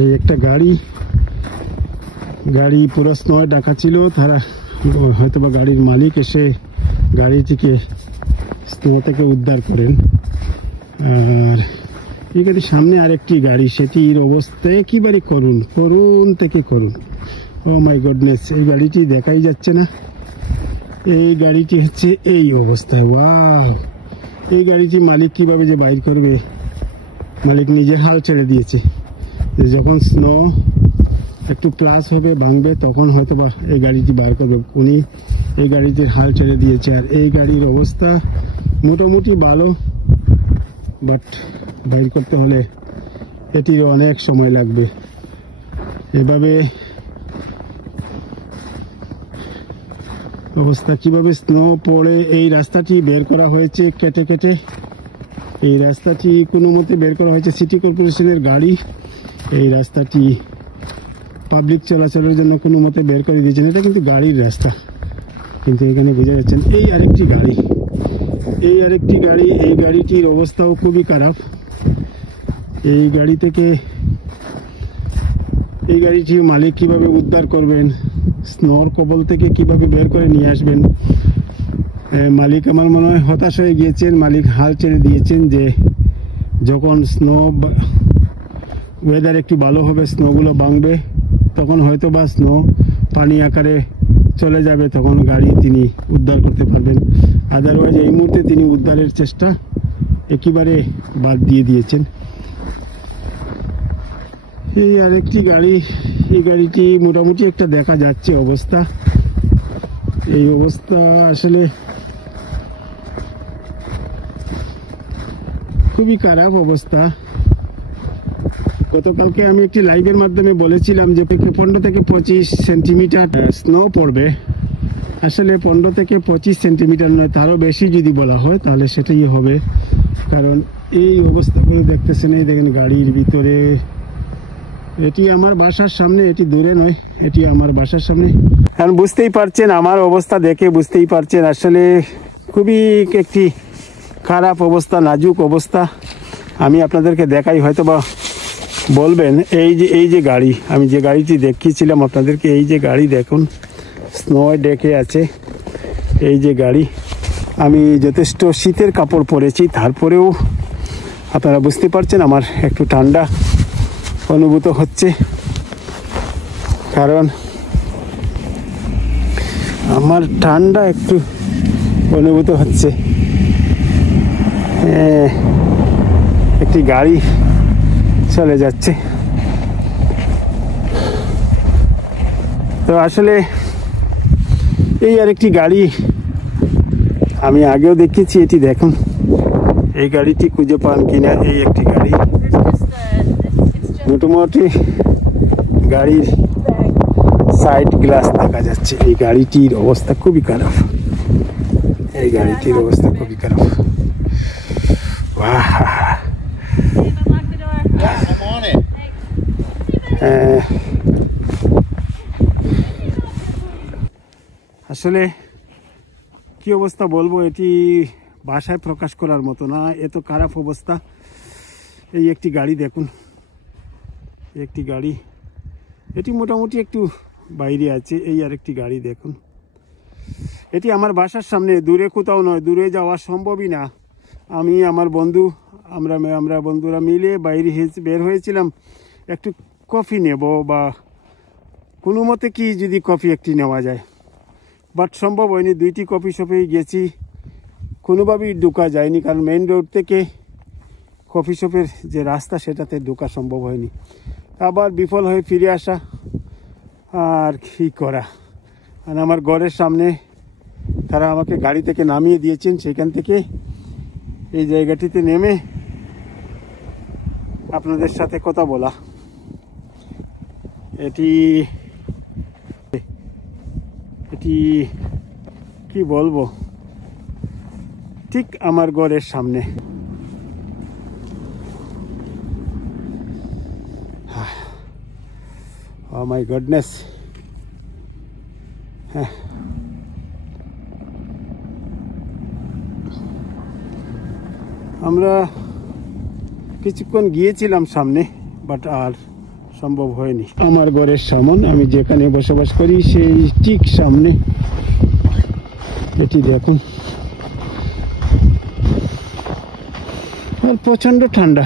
এই একটা গাড়ি পুরো স্নোয় ঢাকা ছিল, তারা হয়তোবা গাড়ির মালিক এসে গাড়িটিকে স্নো থেকে উদ্ধার করেন। আর এখানে সামনে আরেকটি গাড়ি, সেটির অবস্থা একেবারে করুণ থেকে করুণ। ও মাই গডনেস, এই গাড়িটি দেখাই যাচ্ছে না। এই গাড়িটি হচ্ছে এই অবস্থায়। ওয়াও, এই গাড়িটি মালিক কিভাবে যে বাইর করবে, মালিক নিজের হাল ছেড়ে দিয়েছে যে যখন স্নো একটু প্লাস হবে, ভাঙবে, তখন হয়তো বা এই গাড়িটি বার করবে। উনি এই গাড়িটির হাল ছেড়ে দিয়েছে। আর এই গাড়ির অবস্থা মোটামুটি ভালো, বাট বাইর করতে হলে এটির অনেক সময় লাগবে। এভাবে অবস্থা, কিভাবে স্নো পড়ে এই রাস্তাটি বের করা হয়েছে কেটে কেটে। এই রাস্তাটি কোনো মতে বের করা হয়েছে, সিটি কর্পোরেশনের গাড়ি এই রাস্তাটি পাবলিক চলাচলের জন্য কোনো মতে বের করে দিয়েছেন। এটা কিন্তু গাড়ির রাস্তা, কিন্তু এখানে বোঝা যাচ্ছেন এই আরেকটি গাড়ি। এই গাড়িটির অবস্থাও খুবই খারাপ। এই গাড়িটির মালিক কিভাবে উদ্ধার করবেন, স্নোর কবল থেকে কিভাবে বের করে নিয়ে আসবেন। মালিক আমার মনে হয় হতাশ হয়ে গিয়েছেন। মালিক হাল ছেড়ে দিয়েছেন যে যখন ওয়েদার একটু ভালো হবে, স্নোগুলো ভাঙবে, তখন হয়তো বা স্নো পানি আকারে চলে যাবে, তখন গাড়ি তিনি উদ্ধার করতে পারবেন। আদারওয়াইজ এই মুহূর্তে তিনি উদ্ধারের চেষ্টা একেবারে বাদ দিয়ে দিয়েছেন। এই আরেকটি গাড়ি, এই গাড়িটি মোটামুটি একটা দেখা যাচ্ছে অবস্থা। এই অবস্থা আসলে খুবই খারাপ অবস্থা। গতকালকে আমি একটি লাইভের মাধ্যমে বলেছিলাম যে 15 থেকে 25 সেন্টিমিটার স্নো পড়বে। আসলে 15 থেকে 25 সেন্টিমিটার নয়, তারও বেশি যদি বলা হয় তাহলে সেটাই হবে। কারণ এই অবস্থাগুলো দেখতেছেন, এই দেখেন গাড়ির ভিতরে। এটি আমার বাসার সামনে, এটি দূরে নয়, এটি আমার বাসার সামনে। এখন বুঝতেই পারছেন, আমার অবস্থা দেখে বুঝতেই পারছেন আসলে খুবই একটি খারাপ অবস্থা, নাজুক অবস্থা। আমি আপনাদেরকে দেখাই, হয়তো বা বলবেন এই যে গাড়ি, আমি যে গাড়িটি দেখিয়েছিলাম আপনাদেরকে, এই যে গাড়ি দেখুন স্নোয় ডেকে আছে। এই যে গাড়ি, আমি যথেষ্ট শীতের কাপড় পরেছি, তারপরেও আপনারা বুঝতে পারছেন আমার একটু ঠান্ডা অনুভূত হচ্ছে। কারণ আমার ঠান্ডা একটু অনুভূত হচ্ছে। একটি গাড়ি চলে যাচ্ছে। তো আসলে এই আরেকটি গাড়ি আমি আগেও দেখেছি, এটি দেখুন। এই গাড়িটি খুঁজে পান কিনা, এই একটি গাড়ি। মোটামুটি গাড়ির সাইড গ্লাস দেখা যাচ্ছে। এই গাড়িটির অবস্থা খুবই খারাপ। এই গাড়িটির অবস্থা খুবই খারাপ। আসলে কি অবস্থা বলবো, এটি ভাষায় প্রকাশ করার মতো না, এত খারাপ অবস্থা। এই একটি গাড়ি দেখুন, একটি গাড়ি, এটি মোটামুটি একটু বাইরে আছে। এই আরেকটি গাড়ি দেখুন, এটি আমার বাসার সামনে, দূরে কোথাও নয়, দূরে যাওয়া সম্ভবই না। আমি আমার বন্ধু, আমরা বন্ধুরা মিলে বাইরে বের হয়েছিলাম একটু কফি নেব, বা কোনো মতে কি যদি কফি একটি নেওয়া যায়, বাট সম্ভব হয়নি। 2টি কফি শপেই গেছি, কোনোভাবেই ঢোকা যায়নি, কারণ মেইন রোড থেকে কফি শপের যে রাস্তা সেটাতে ঢোকা সম্ভব হয়নি। আবার বিফল হয়ে ফিরে আসা, আর কী করা। আর আমার ঘরের সামনে তারা আমাকে গাড়ি থেকে নামিয়ে দিয়েছেন, সেখান থেকে এই জায়গাটিতে নেমে আপনাদের সাথে কথা বলা। এটি কি বলবো, ঠিক আমার ঘরের সামনে। Oh my goodness. আমরা কিছুক্ষণ গিয়েছিলাম সামনে, বাট আর সম্ভব হয়নি। আমার ঘরের সামনে, আমি যেখানে বসবাস করি সেই ঠিক সামনে এটি দেখুন, আর প্রচন্ড ঠান্ডা।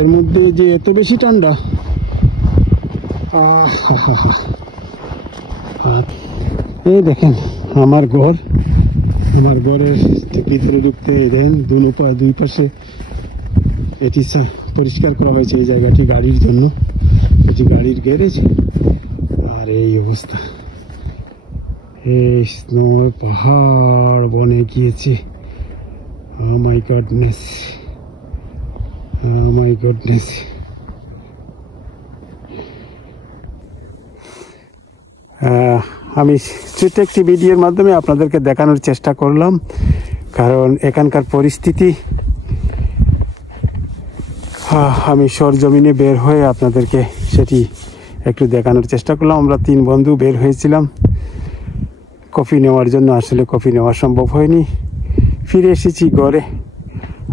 এর মধ্যে যে এত বেশি ঠান্ডা, এই দেখেন আমার ঘর। আমার ঘরের ভিতরে ঢুকতে দেন দুই পাশে এটি পরিষ্কার করা হয়েছে এই জায়গাটি গাড়ির জন্য, এটি গাড়ির গ্যারেজ। আর এই অবস্থা, এই স্নো পাহাড় বনে গিয়েছে। Oh my goodness, oh my goodness। আমি ছোট্ট একটি ভিডিওর মাধ্যমে আপনাদেরকে দেখানোর চেষ্টা করলাম, কারণ এখানকার পরিস্থিতি আমি সরজমিনে বের হয়ে আপনাদেরকে সেটি একটু দেখানোর চেষ্টা করলাম। আমরা 3 বন্ধু বের হয়েছিলাম কফি নেওয়ার জন্য। আসলে কফি নেওয়া সম্ভব হয়নি, ফিরে এসেছি ঘরে।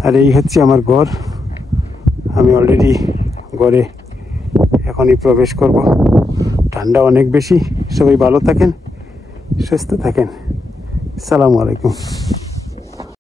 আর এই হচ্ছে আমার ঘর। আমি অলরেডি ঘরে এখনই প্রবেশ করব। ঠান্ডা অনেক বেশি। সবাই ভালো থাকেন, সুস্থ থাকেন। আসসালামু আলাইকুম।